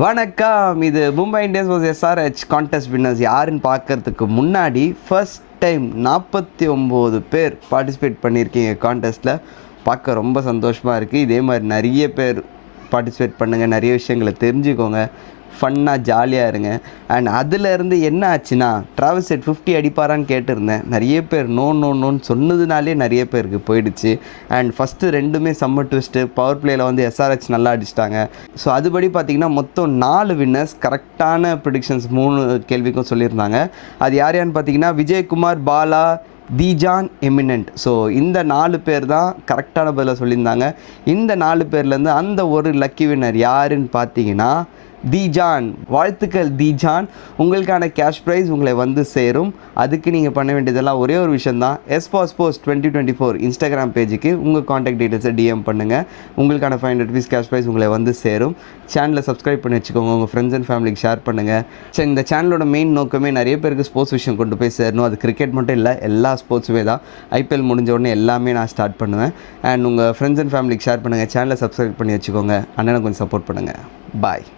வணக்கம். இது Mumbai Indians vs SRH contest winners யாருன்னு பார்க்கறதுக்கு முன்னாடி ஃபர்ஸ்ட் டைம் 49 பேர் பார்ட்டிசிபேட் பண்ணியிருக்கீங்க கான்டெஸ்ட்டில். பார்க்க ரொம்ப சந்தோஷமாக இருக்குது. இதே மாதிரி நிறைய பேர் பார்ட்டிசிபேட் பண்ணுங்கள், நிறைய விஷயங்களை தெரிஞ்சுக்கோங்க, ஃபன்னாக ஜாலியாக இருங்க. அண்ட் அதிலேருந்து என்ன ஆச்சுன்னா, ட்ராவல்ஸ் செட் 50 அடிப்பாரான்னு கேட்டிருந்தேன். நிறைய பேர் நோன்னு சொன்னதுனாலே நிறைய பேருக்கு போயிடுச்சு. அண்ட் ஃபஸ்ட்டு ரெண்டுமே செம்ம ட்விஸ்ட்டு. பவர் பிளேயில் வந்து எஸ்ஆர்ஹெச் நல்லா அடிச்சிட்டாங்க. ஸோ அதுபடி பார்த்திங்கன்னா மொத்தம் 4 வின்னர்ஸ் கரெக்டான ப்ரிடிக்ஷன்ஸ் 3 கேள்விக்கும் சொல்லியிருந்தாங்க. அது யார் யாருன்னு பார்த்தீங்கன்னா விஜயகுமார், பாலா, தீஜான், எமினென்ட். ஸோ இந்த 4 பேர் தான் கரெக்டான பதிலை சொல்லியிருந்தாங்க. இந்த 4 பேர்லேருந்து அந்த ஒரு லக்கி வின்னர் யாருன்னு பார்த்தீங்கன்னா தீஜான். வாழ்த்துக்கள் தீஜான். உங்களுக்கான கேஷ் ப்ரைஸ் உங்களை வந்து சேரும். அதுக்கு நீங்கள் பண்ண வேண்டியதெல்லாம் ஒரே ஒரு விஷயந்தான். S4Sports 2024 இன்ஸ்டாகிராம் பேஜுக்கு உங்கள் காண்டாக்ட் டீட்டெயில்ஸை DM பண்ணுங்கள். உங்களுக்கான 500 rupees கேஷ் ப்ரைஸ் உங்களை வந்து சேரும். சேனலை சப்ஸ்கிரைப் பண்ணி வச்சுக்கோங்க, உங்கள் ஃப்ரெண்ட்ஸ் அண்ட் ஃபேமிலிக்கு ஷேர் பண்ணுங்கள். சரி, இந்த சேனலோட மெயின் நோக்கமே நிறைய பேருக்கு ஸ்போர்ட்ஸ் விஷயம் கொண்டு போய் சேரணும். அது கிரிக்கெட் மட்டும் இல்லை, எல்லா ஸ்போர்ட்ஸுமே தான். IPL முடிஞ்ச உடனே எல்லாமே நான் ஸ்டார்ட் பண்ணுவேன். அண்ட் உங்கள் ஃப்ரெண்ட்ஸ் அண்ட் ஃபேமிலிக்கு ஷேர் பண்ணுங்கள், சேனலை சப்ஸ்கிரைப் பண்ணி வச்சுக்கோங்க. அண்ணனை கொஞ்சம் சப்போர்ட் பண்ணுங்கள். பாய்.